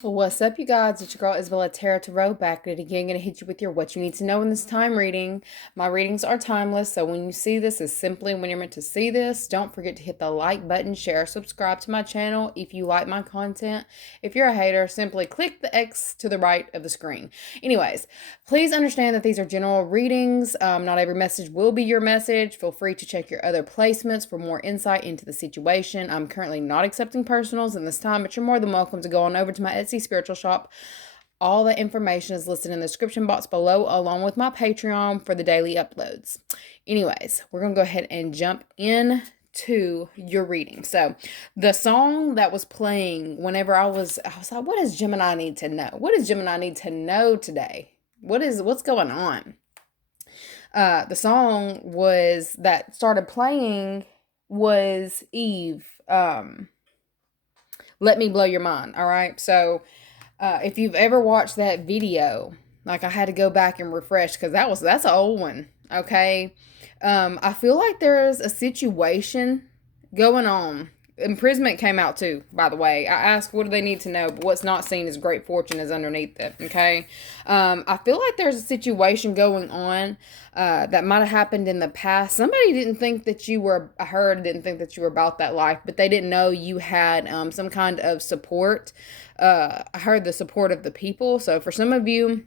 What's up, you guys? It's your girl Isabella Tarot back at it again. Gonna hit you with your what you need to know in this time reading. My readings are timeless, so when you see this, is simply when you're meant to see this. Don't forget to hit the like button, share, subscribe to my channel if you like my content. If you're a hater, simply click the X to the right of the screen. Anyways, please understand that these are general readings. Not every message will be your message. Feel free to check your other placements for more insight into the situation. I'm currently not accepting personals in this time, but you're more than welcome to go on over to my Etsy spiritual shop. All the information is listed in the description box below, along with my Patreon for the daily uploads. Anyways, we're going to go ahead and jump in to your reading. So the song that was playing whenever I was like, what does Gemini need to know? What does Gemini need to know today? What's going on? The song was that started playing was Eve. Let Me Blow Your Mind. All right. So if you've ever watched that video, like I had to go back and refresh because that's an old one. Okay. I feel like there's a situation going on. Imprisonment came out too, by the way. I asked what do they need to know, but what's not seen is great fortune is underneath it. Okay. I feel like there's a situation going on that might have happened in the past. Somebody didn't think that you were, I heard, didn't think that you were about that life, but they didn't know you had some kind of support. I heard the support of the people. So for some of you,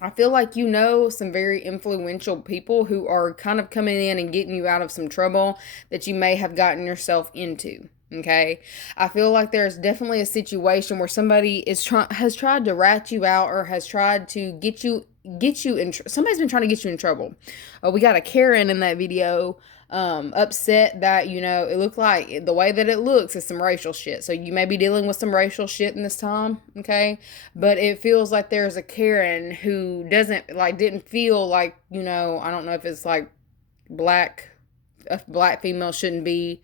I feel like you know some very influential people who are kind of coming in and getting you out of some trouble that you may have gotten yourself into. Okay, I feel like there's definitely a situation where somebody has tried to rat you out or has tried to get you in. Somebody's been trying to get you in trouble. We got a Karen in that video, upset that it looked like the way that it looks is some racial shit. So you may be dealing with some racial shit in this time, okay? But it feels like there's a Karen who didn't feel like I don't know if it's like a black female shouldn't be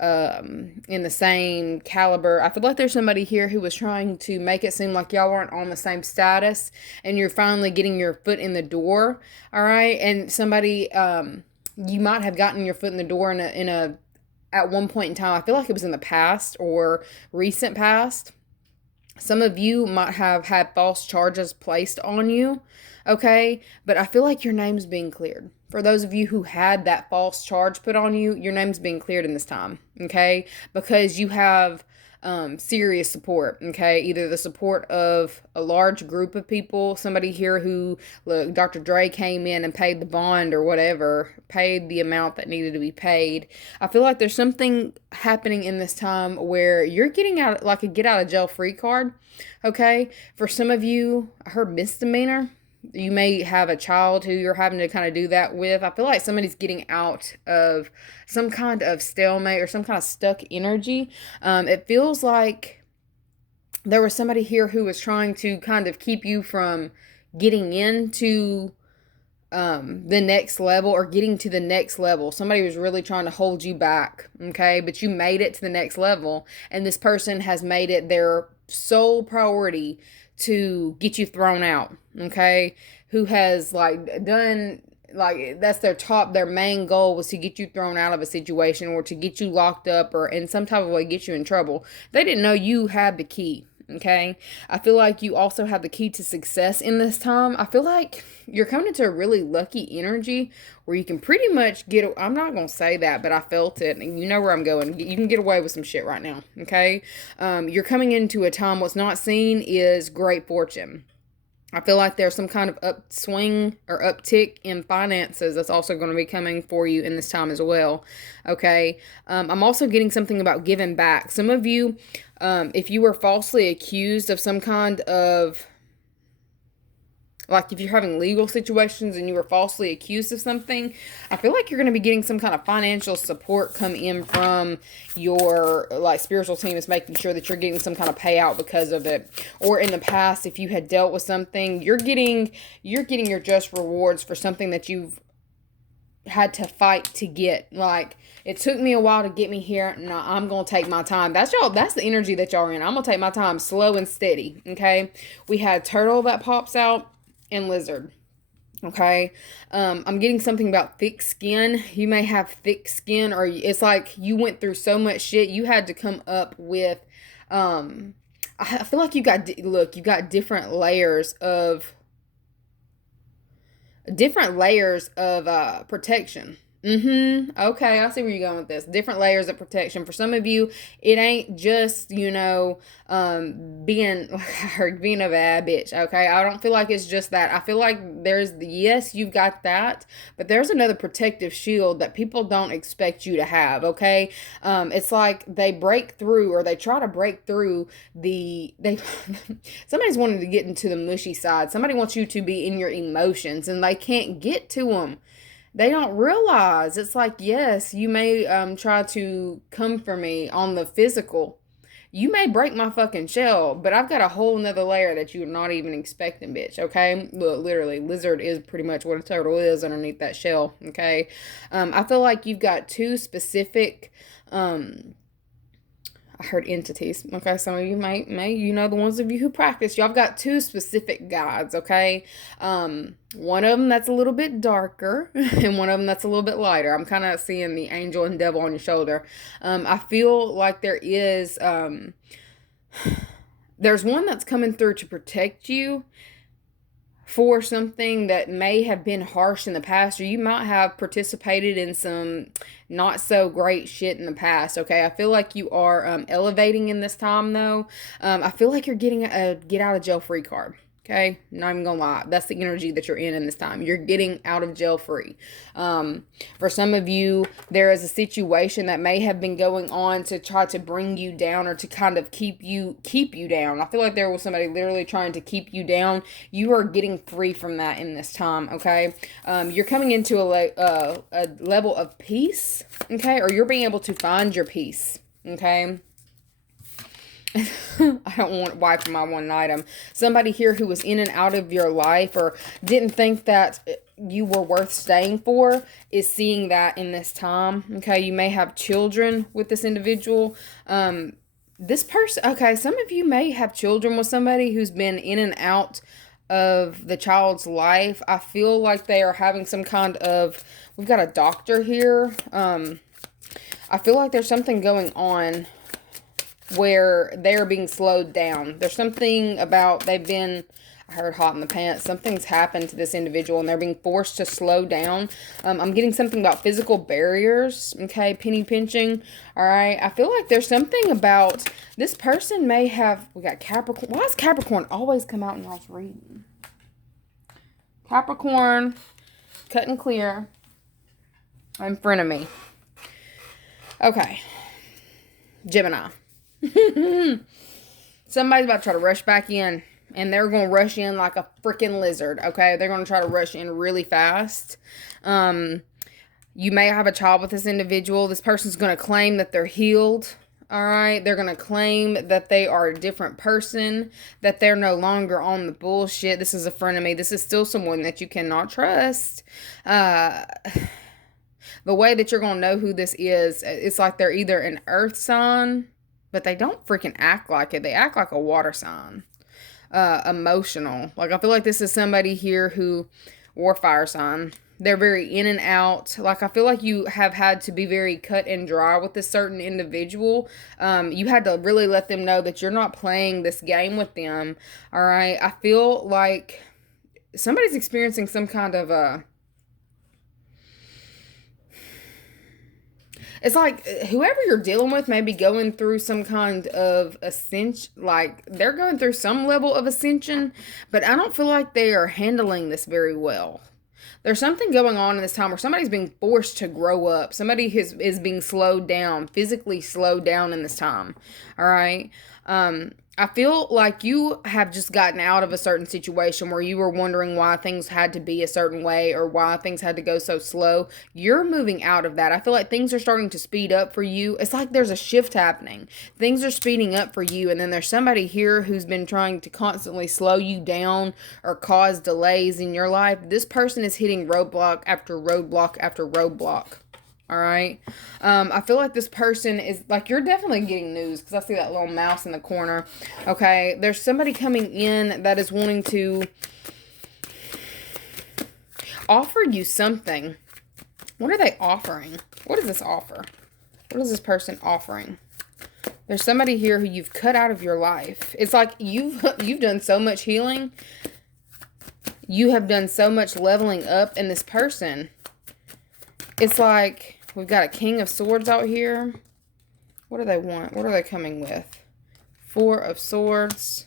in the same caliber. I feel like there's somebody here who was trying to make it seem like y'all weren't on the same status, and you're finally getting your foot in the door. All right, and somebody you might have gotten your foot in the door in a at one point in time. I feel like it was in the past or recent past. Some of you might have had false charges placed on you, okay? But I feel like your name's being cleared. For those of you who had that false charge put on you, your name's being cleared in this time, okay? Because you have serious support, okay? Either the support of a large group of people, somebody here who, look, Dr. Dre came in and paid the bond or whatever, paid the amount that needed to be paid. I feel like there's something happening in this time where you're getting out, like a get out of jail free card, okay? For some of you, I heard misdemeanor. You may have a child who you're having to kind of do that with. I feel like somebody's getting out of some kind of stalemate or some kind of stuck energy. It feels like there was somebody here who was trying to kind of keep you from getting into the next level or getting to the next level. Somebody was really trying to hold you back, okay? But you made it to the next level, and this person has made it their sole priority to get you thrown out, okay? Who has done that's their main goal was to get you thrown out of a situation or to get you locked up or in some type of way get you in trouble. They didn't know you had the key, okay? I feel like you also have the key to success in this time. I feel like you're coming into a really lucky energy where you can pretty much I'm not going to say that, but I felt it, and you know where I'm going. You can get away with some shit right now, okay? You're coming into a time what's not seen is great fortune. I feel like there's some kind of upswing or uptick in finances that's also going to be coming for you in this time as well. Okay. I'm also getting something about giving back. Some of you, if you were falsely accused of some kind of, like if you're having legal situations and you were falsely accused of something, I feel like you're going to be getting some kind of financial support come in from your spiritual team is making sure that you're getting some kind of payout because of it. Or in the past, if you had dealt with something, you're getting your just rewards for something that you've had to fight to get. Like, it took me a while to get me here. No, I'm going to take my time. That's the energy that y'all are in. I'm going to take my time, slow and steady, okay? We had turtle that pops out and lizard. Okay. I'm getting something about thick skin. You may have thick skin, or it's like you went through so much shit. You had to come up with I feel like you got, look, you got different layers of protection. Okay, I see where you're going with this. Different layers of protection. For some of you, it ain't just, being, like I heard, being a bad bitch. Okay, I don't feel like it's just that. I feel like yes, you've got that, but there's another protective shield that people don't expect you to have. Okay, it's like they break through, or they try to break through somebody's wanting to get into the mushy side. Somebody wants you to be in your emotions, and they can't get to them. They don't realize. It's like, yes, you may try to come for me on the physical. You may break my fucking shell, but I've got a whole nother layer that you're not even expecting, bitch. Okay, look, literally, lizard is pretty much what a turtle is underneath that shell. Okay, I feel like you've got two specific I heard entities. Okay, some of you may, the ones of you who practice, y'all have got two specific guides. Okay, one of them that's a little bit darker, and one of them that's a little bit lighter. I'm kind of seeing the angel and devil on your shoulder. I feel like there's one that's coming through to protect you for something that may have been harsh in the past, or you might have participated in some not so great shit in the past. Okay, I feel like you are elevating in this time, though. I feel like you're getting a get out of jail free card. Okay, not even gonna lie, that's the energy that you're in this time. You're getting out of jail free. For some of you, there is a situation that may have been going on to try to bring you down, or to kind of keep you down. I feel like there was somebody literally trying to keep you down. You are getting free from that in this time. Okay, you're coming into a level of peace. Okay, or you're being able to find your peace. Okay. I don't want wife for my one item. Somebody here who was in and out of your life, or didn't think that you were worth staying for, is seeing that in this time. Okay, you may have children with this individual. This person, okay, some of you may have children with somebody who's been in and out of the child's life. I feel like they are having some kind of, we've got a doctor here. I feel like there's something going on where they're being slowed down. There's something about I heard hot in the pants. Something's happened to this individual and they're being forced to slow down. I'm getting something about physical barriers. Okay, penny pinching. All right. I feel like there's something about this person may have, we got Capricorn. Why does Capricorn always come out in y'all's reading? Capricorn, cut and clear, in front of me. Okay. Gemini. Somebody's about to try to rush back in, and they're going to rush in like a freaking lizard. Okay, they're going to try to rush in really fast. You may have a child with this individual. This person's going to claim that they're healed. All right, they're going to claim that they are a different person, that they're no longer on the bullshit. This is a friend of me. This is still someone that you cannot trust. The way that you're going to know who this is, it's like they're either an earth sign, but they don't freaking act like it. They act like a water sign. Emotional. Like, I feel like this is somebody here who, or fire sign. They're very in and out. Like, I feel like you have had to be very cut and dry with this certain individual. You had to really let them know that you're not playing this game with them. All right. I feel like somebody's experiencing some kind of it's like whoever you're dealing with may be going through some kind of ascension, like they're going through some level of ascension, but I don't feel like they are handling this very well. There's something going on in this time where somebody's being forced to grow up. Somebody is being slowed down, physically slowed down in this time. All right. I feel like you have just gotten out of a certain situation where you were wondering why things had to be a certain way or why things had to go so slow. You're moving out of that. I feel like things are starting to speed up for you. It's like there's a shift happening. Things are speeding up for you, and then there's somebody here who's been trying to constantly slow you down or cause delays in your life. This person is hitting roadblock after roadblock after roadblock. All right. I feel like this person is like, you're definitely getting news because I see that little mouse in the corner. Okay. There's somebody coming in that is wanting to offer you something. What are they offering? What is this offer? What is this person offering? There's somebody here who you've cut out of your life. It's like you've done so much healing. You have done so much leveling up in this person. It's like we've got a King of Swords out here. What do they want? What are they coming with? Four of Swords.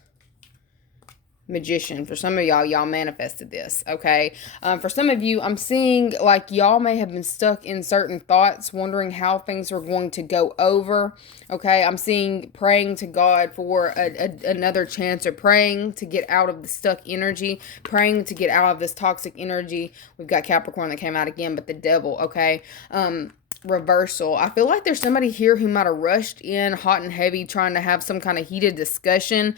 Magician. For some of y'all manifested this, okay? For some of you, I'm seeing like y'all may have been stuck in certain thoughts, wondering how things are going to go over, okay? I'm seeing praying to God for another chance, or praying to get out of the stuck energy, praying to get out of this toxic energy. We've got Capricorn that came out again, but the devil, okay? Reversal. I feel like there's somebody here who might have rushed in hot and heavy trying to have some kind of heated discussion.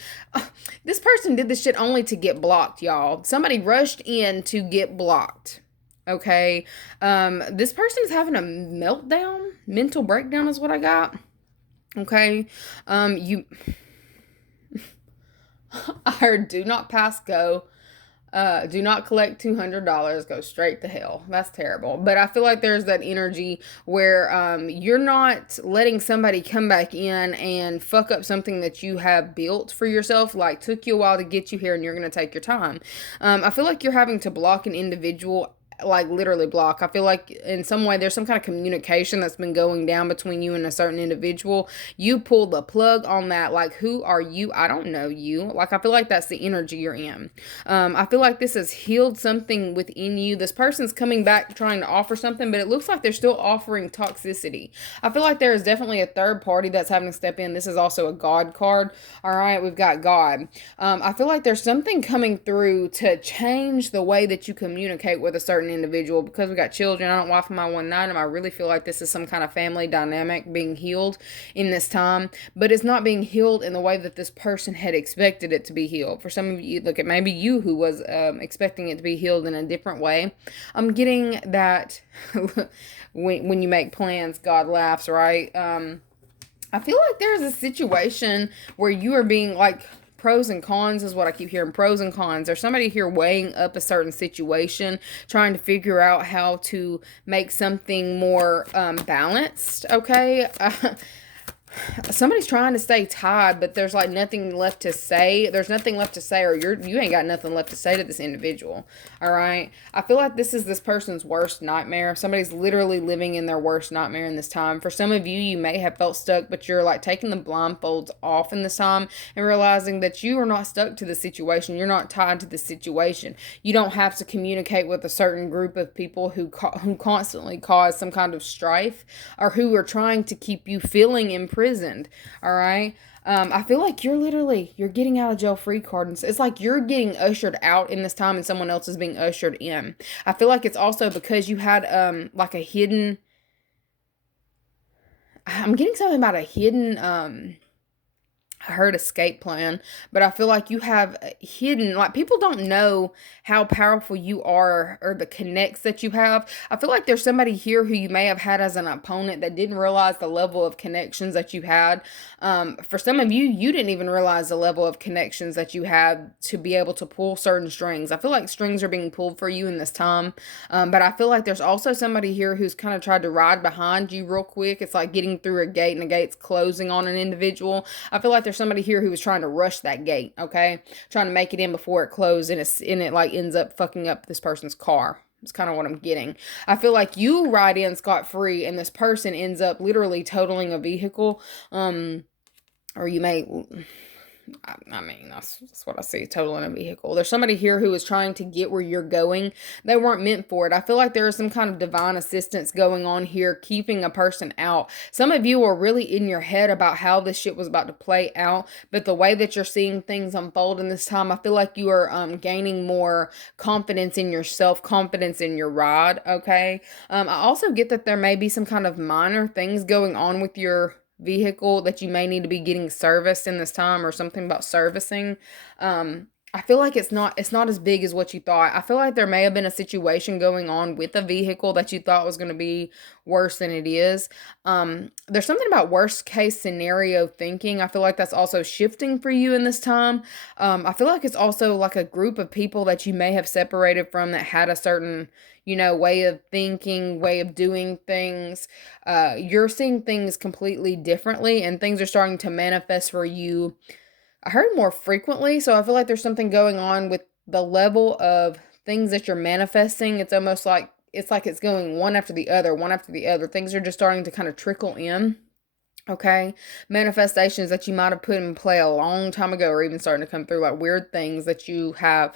This person did this shit only to get blocked, y'all. Somebody rushed in to get blocked. Okay. This person is having a meltdown, mental breakdown is what I got. Okay. I heard do not pass go. Do not collect $200, go straight to hell. That's terrible. But I feel like there's that energy where you're not letting somebody come back in and fuck up something that you have built for yourself. Like, took you a while to get you here, and you're going to take your time. I feel like you're having to block an individual, like literally block. I feel like in some way there's some kind of communication that's been going down between you and a certain individual. You pulled the plug on that. Like, who are you? I don't know you. Like, I feel like that's the energy you're in. I feel like this has healed something within you. This person's coming back trying to offer something, but it looks like they're still offering toxicity. I feel like there is definitely a third party that's having to step in. This is also a God card. All right, we've got God. I feel like there's something coming through to change the way that you communicate with a certain individual, because we got children. I don't wife my one night, and I really feel like this is some kind of family dynamic being healed in this time, but it's not being healed in the way that this person had expected it to be healed. For some of you, look at maybe you who was expecting it to be healed in a different way. I'm getting that when you make plans, God laughs, right? I feel like there's a situation where you are being like, pros and cons is what I keep hearing. Pros and cons. There's somebody here weighing up a certain situation, trying to figure out how to make something more balanced, okay? Somebody's trying to stay tied, but there's like nothing left to say. There's nothing left to say, or you ain't got nothing left to say to this individual. All right. I feel like this is this person's worst nightmare. Somebody's literally living in their worst nightmare in this time. For some of you, you may have felt stuck, but you're like taking the blindfolds off in this time and realizing that you are not stuck to the situation. You're not tied to the situation. You don't have to communicate with a certain group of people who constantly cause some kind of strife, or who are trying to keep you feeling imprisoned. All right. I feel like you're getting out of jail free card. And it's like you're getting ushered out in this time, and someone else is being ushered in. I feel like it's also because you had like a hidden, I'm getting something about a hidden I heard escape plan, but I feel like you have hidden, like people don't know how powerful you are or the connects that you have. I feel like there's somebody here who you may have had as an opponent that didn't realize the level of connections that you had. For some of you, you didn't even realize the level of connections that you had to be able to pull certain strings. I feel like strings are being pulled for you in this time. But I feel like there's also somebody here who's kind of tried to ride behind you real quick. It's like getting through a gate and the gate's closing on an individual. I feel like there's somebody here who was trying to rush that gate, okay? Trying to make it in before it closed, and it like ends up fucking up this person's car. It's kind of what I'm getting. I feel like you ride in scot-free, and this person ends up literally totaling a vehicle. Or you may, I mean, that's what I see, totaling a vehicle. There's somebody here who is trying to get where you're going. They weren't meant for it. I feel like there is some kind of divine assistance going on here, keeping a person out. Some of you are really in your head about how this shit was about to play out, but the way that you're seeing things unfold in this time, I feel like you are gaining more confidence in yourself, confidence in your ride, okay? I also get that there may be some kind of minor things going on with your vehicle that you may need to be getting serviced in this time, or something about servicing. I feel like it's not as big as what you thought. I feel like there may have been a situation going on with a vehicle that you thought was going to be worse than it is. There's something about worst case scenario thinking. I feel like that's also shifting for you in this time. I feel like it's also like a group of people that you may have separated from that had a certain, way of thinking, way of doing things. You're seeing things completely differently, and things are starting to manifest for you, I heard, more frequently. So I feel like there's something going on with the level of things that you're manifesting. It's almost like it's going one after the other, one after the other. Things are just starting to kind of trickle in. Okay. Manifestations that you might have put in play a long time ago are even starting to come through, like weird things that you have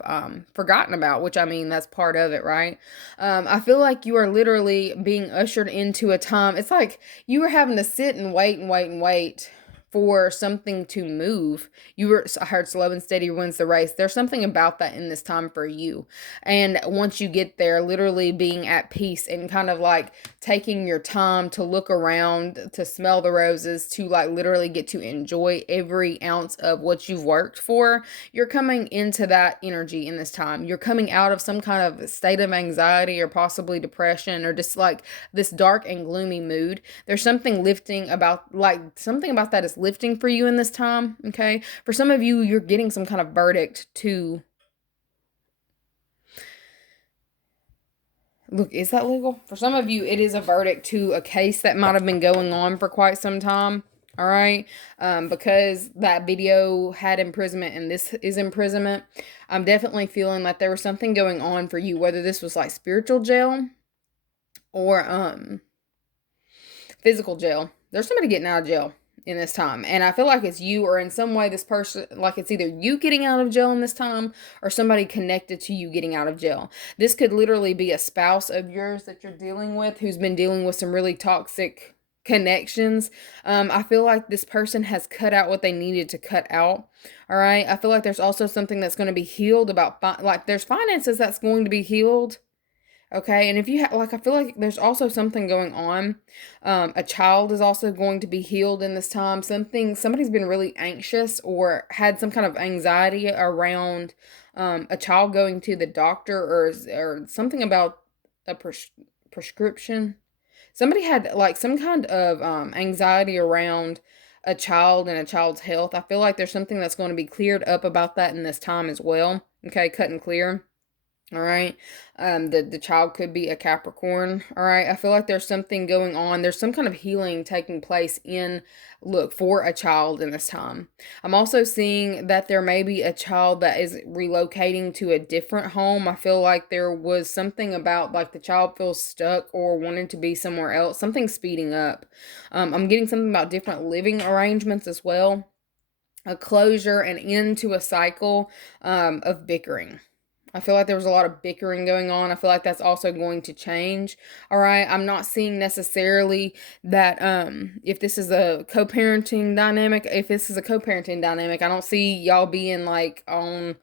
forgotten about, which, I mean, that's part of it, right? I feel like you are literally being ushered into a time. It's like you were having to sit and wait and wait and wait for something to move. I heard slow and steady wins the race. There's something about that in this time for you. And once you get there, literally being at peace and kind of like taking your time to look around, to smell the roses, to like literally get to enjoy every ounce of what you've worked for. You're coming into that energy in this time. You're coming out of some kind of state of anxiety or possibly depression or just like this dark and gloomy mood. There's something lifting about, like something about that is lifting for you in this time. Okay. For some of you, you're getting some kind of verdict to, look, is that legal? For some of you, it is a verdict to a case that might have been going on for quite some time. All right. Because that video had imprisonment and this is imprisonment, I'm definitely feeling like there was something going on for you, whether this was like spiritual jail or physical jail. There's somebody getting out of jail in this time. And I feel like it's you, or in some way this person, like it's either you getting out of jail in this time or somebody connected to you getting out of jail. This could literally be a spouse of yours that you're dealing with who's been dealing with some really toxic connections. I feel like this person has cut out what they needed to cut out. All right. I feel like there's also something that's going to be healed about, like there's finances that's going to be healed. Okay, and if you have, like, I feel like there's also something going on. A child is also going to be healed in this time. Somebody's been really anxious or had some kind of anxiety around a child going to the doctor, or something about a prescription. Somebody had like some kind of anxiety around a child and a child's health. I feel like there's something that's going to be cleared up about that in this time as well. Okay, cut and clear. All right. The child could be a Capricorn. All right. I feel like there's something going on. There's some kind of healing taking place for a child in this time. I'm also seeing that there may be a child that is relocating to a different home. I feel like there was something about like the child feels stuck or wanting to be somewhere else. Something speeding up. I'm getting something about different living arrangements as well. A closure and end to a cycle of bickering. I feel like there was a lot of bickering going on. I feel like that's also going to change. All right. I'm not seeing necessarily that if this is a co-parenting dynamic, I don't see y'all being like on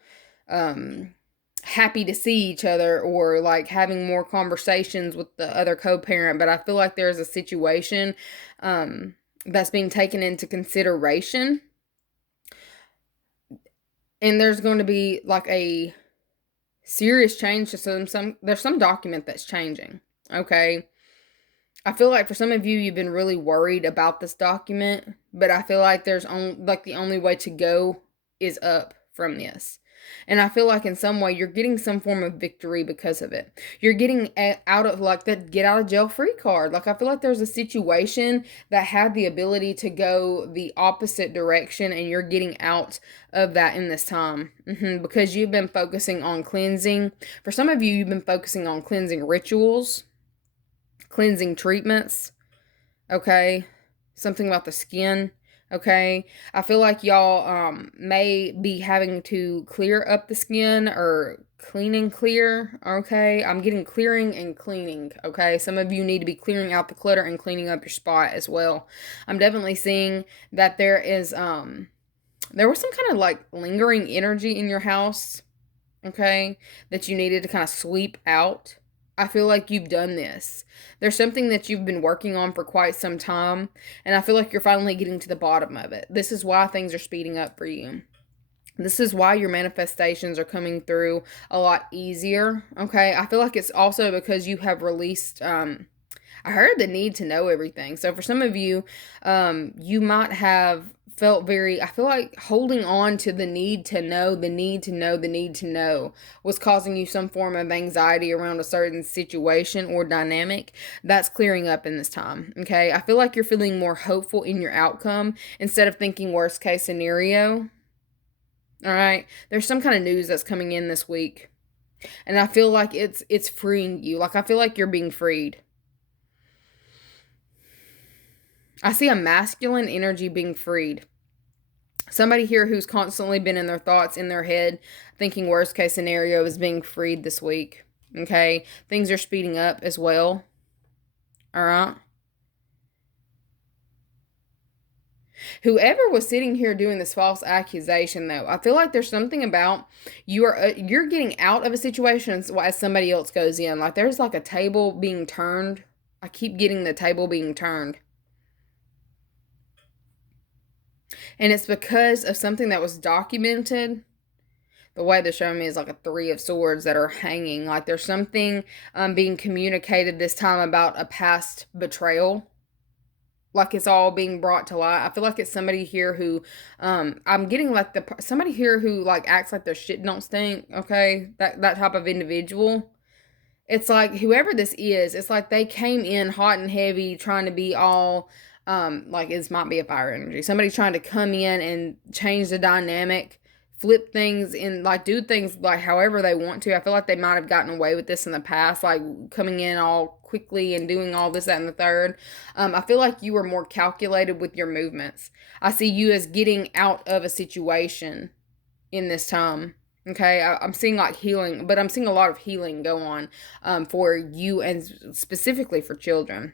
happy to see each other or like having more conversations with the other co-parent, but I feel like there's a situation that's being taken into consideration. And there's going to be like a serious change to there's some document that's changing. Okay. I feel like for some of you, you've been really worried about this document, but I feel like the only way to go is up from this. And I feel like in some way you're getting some form of victory because of it. You're getting out of like that get out of jail free card. Like I feel like there's a situation that had the ability to go the opposite direction, and you're getting out of that in this time. Because you've been focusing on cleansing. For some of you, you've been focusing on cleansing rituals, cleansing treatments. Okay. Something about the skin. Okay, I feel like y'all may be having to clear up the skin or clean and clear. Okay, I'm getting clearing and cleaning. Okay, some of you need to be clearing out the clutter and cleaning up your spot as well. I'm definitely seeing that there was some kind of like lingering energy in your house. Okay, that you needed to kind of sweep out. I feel like you've done this. There's something that you've been working on for quite some time, and I feel like you're finally getting to the bottom of it. This is why things are speeding up for you. This is why your manifestations are coming through a lot easier. Okay. I feel like it's also because you have released, I heard the need to know everything. So for some of you, you might have felt very, I feel like holding on to the need to know, the need to know, the need to know was causing you some form of anxiety around a certain situation or dynamic. That's clearing up in this time. Okay. I feel like you're feeling more hopeful in your outcome instead of thinking worst case scenario. All right. There's some kind of news that's coming in this week. And I feel like it's freeing you. Like I feel like you're being freed. I see a masculine energy being freed. Somebody here who's constantly been in their thoughts, in their head, thinking worst case scenario is being freed this week. Okay? Things are speeding up as well. All right? Whoever was sitting here doing this false accusation, though, I feel like there's something about you're getting out of a situation as somebody else goes in. Like there's like a table being turned. I keep getting the table being turned. And it's because of something that was documented. The way they're showing me is like a 3 of swords that are hanging. Like there's something being communicated this time about a past betrayal. Like it's all being brought to light. I feel like it's somebody here who, I'm getting like somebody here who like acts like their shit don't stink. Okay, that type of individual. It's like whoever this is, it's like they came in hot and heavy, trying to be all, like this might be a fire energy. Somebody trying to come in and change the dynamic, flip things in, like do things like however they want to. I feel like they might have gotten away with this in the past, like coming in all quickly and doing all this, that, and the third. I feel like you were more calculated with your movements. I see you as getting out of a situation in this time. Okay, I'm seeing like healing, but I'm seeing a lot of healing go on for you and specifically for children.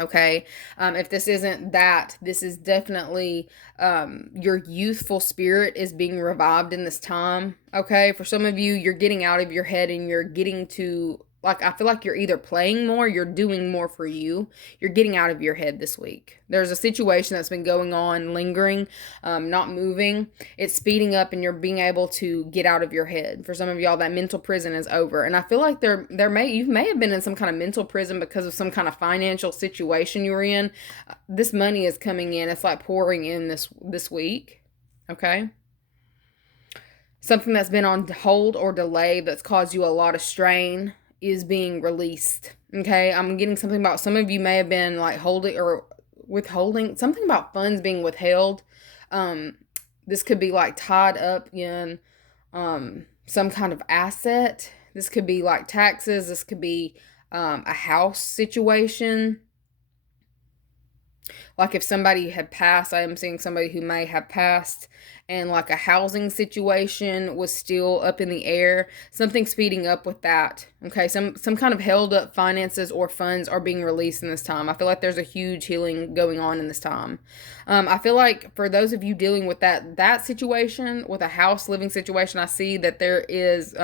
Okay, if this isn't that, this is definitely your youthful spirit is being revived in this time. Okay, for some of you, you're getting out of your head and you're getting to, like, I feel like you're either playing more, you're doing more for you. You're getting out of your head this week. There's a situation that's been going on, lingering, not moving. It's speeding up and you're being able to get out of your head. For some of y'all, that mental prison is over. And I feel like you may have been in some kind of mental prison because of some kind of financial situation you were in. This money is coming in. It's like pouring in this week. Okay? Something that's been on hold or delay that's caused you a lot of strain is being released. Okay, I'm getting something about some of you may have been like holding or withholding, something about funds being withheld. This could be like tied up in some kind of asset. This could be like taxes. This could be a house situation. Like if somebody had passed, I am seeing somebody who may have passed and like a housing situation was still up in the air, something speeding up with that. Okay, some kind of held up finances or funds are being released in this time. I feel like there's a huge healing going on in this time. I feel like for those of you dealing with that situation, with a house living situation, I see that there is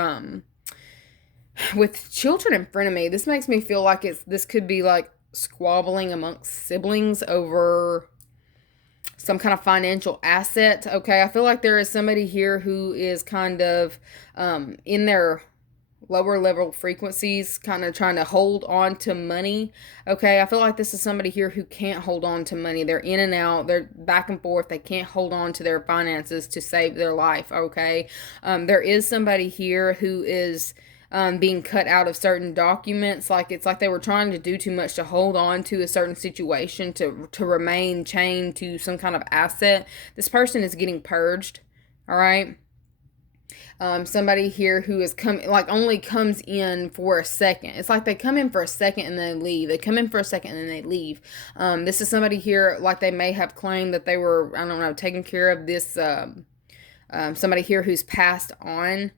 with children in front of me, this makes me feel like this could be like squabbling amongst siblings over some kind of financial asset. Okay, I feel like there is somebody here who is kind of in their lower level frequencies, kind of trying to hold on to money. Okay, I feel like this is somebody here who can't hold on to money. They're in and out, they're back and forth. They can't hold on to their finances to save their life. Okay, there is somebody here who is being cut out of certain documents. Like it's like they were trying to do too much to hold on to a certain situation, to remain chained to some kind of asset. This person is getting purged. All right. Somebody here who is only comes in for a second. It's like they come in for a second and then leave. They come in for a second and then they leave. This is somebody here, like they may have claimed that they were, I don't know, taking care of this, somebody here who's passed on.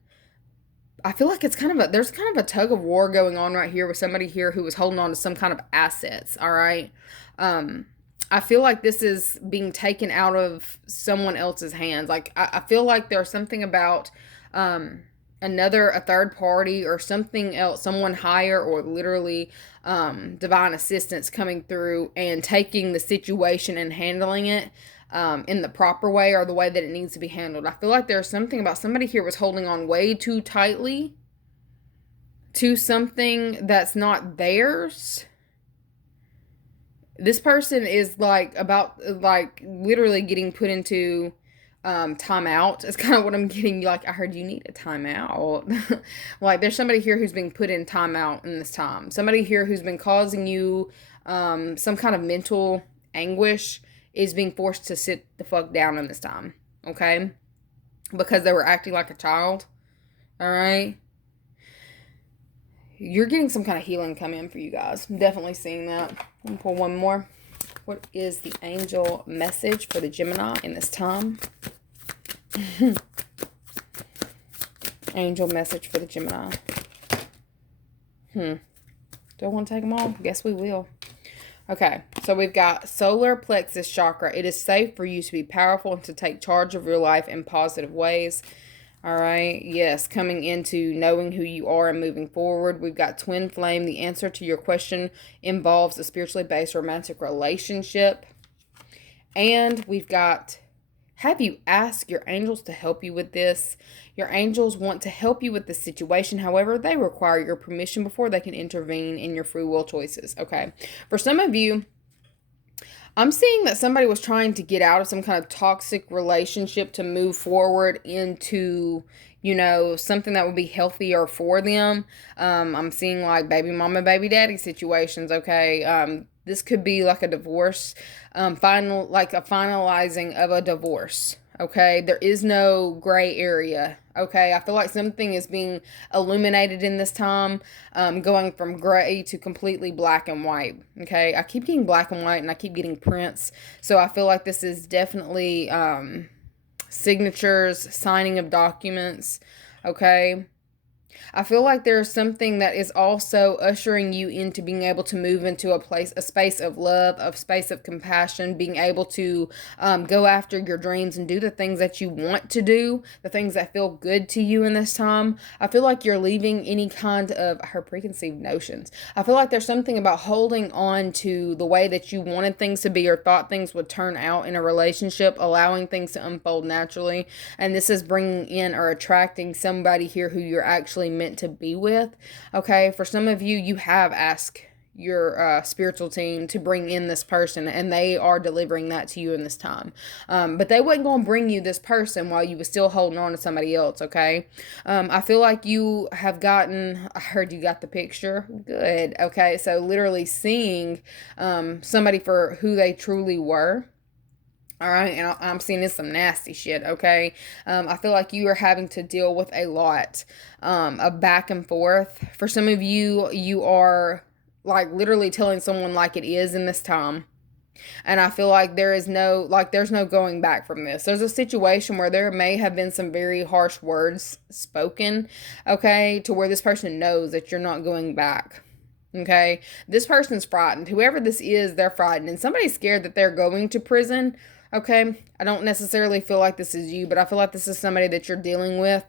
I feel like there's kind of a tug of war going on right here with somebody here who was holding on to some kind of assets. All right. I feel like this is being taken out of someone else's hands. Like I feel like there's something about a third party or something else, someone higher or literally divine assistance coming through and taking the situation and handling it. in the proper way or the way that it needs to be handled. I feel like there's something about somebody here was holding on way too tightly to something that's not theirs. This person is like literally getting put into timeout. It's kind of what I'm getting. Like, I heard you need a timeout. Like, there's somebody here who's being put in timeout in this time. Somebody here who's been causing you some kind of mental anguish is being forced to sit the fuck down in this time. Okay? Because they were acting like a child. Alright? You're getting some kind of healing come in for you guys. I'm definitely seeing that. I'm gonna pull one more. What is the angel message for the Gemini in this time? Angel message for the Gemini. Do I want to take them all? Guess we will. Okay, so we've got solar plexus chakra. It is safe for you to be powerful and to take charge of your life in positive ways. All right, yes, coming into knowing who you are and moving forward. We've got twin flame. The answer to your question involves a spiritually based romantic relationship. And we've got, have you asked your angels to help you with this? Your angels want to help you with this situation. However, they require your permission before they can intervene in your free will choices. Okay, for some of you, I'm seeing that somebody was trying to get out of some kind of toxic relationship to move forward into, you know, something that would be healthier for them. I'm seeing like baby mama, baby daddy situations, okay? This could be like a divorce, like a finalizing of a divorce, okay? There is no gray area, okay? I feel like something is being illuminated in this time, going from gray to completely black and white, okay? I keep getting black and white and I keep getting prints, so I feel like this is definitely signatures, signing of documents, okay? I feel like there's something that is also ushering you into being able to move into a space of love, a space of compassion, being able to go after your dreams and do the things that you want to do, the things that feel good to you in this time. I feel like you're leaving any kind of her preconceived notions. I feel like there's something about holding on to the way that you wanted things to be or thought things would turn out in a relationship, allowing things to unfold naturally. And this is bringing in or attracting somebody here who you're actually meant to be with. Okay, for some of you, you have asked your spiritual team to bring in this person, and they are delivering that to you in this time. But they wasn't going to bring you this person while you were still holding on to somebody else, okay? I feel like you have gotten, I heard you got the picture. Good. Okay, so literally seeing somebody for who they truly were. All right, and I'm seeing this some nasty shit, okay? I feel like you are having to deal with a lot of back and forth. For some of you, you are like literally telling someone like it is in this time. And I feel like there's no going back from this. There's a situation where there may have been some very harsh words spoken, okay, to where this person knows that you're not going back. Okay, this person's frightened. Whoever this is, they're frightened. And somebody's scared that they're going to prison. Okay, I don't necessarily feel like this is you, but I feel like this is somebody that you're dealing with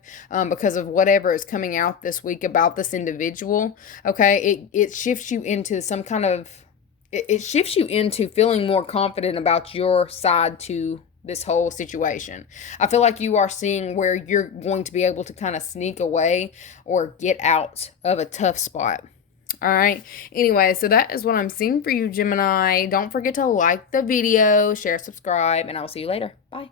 because of whatever is coming out this week about this individual. Okay, it shifts you into some kind of, it shifts you into feeling more confident about your side to this whole situation. I feel like you are seeing where you're going to be able to kind of sneak away or get out of a tough spot. All right. Anyway, so that is what I'm seeing for you, Gemini. Don't forget to like the video, share, subscribe, and I will see you later. Bye.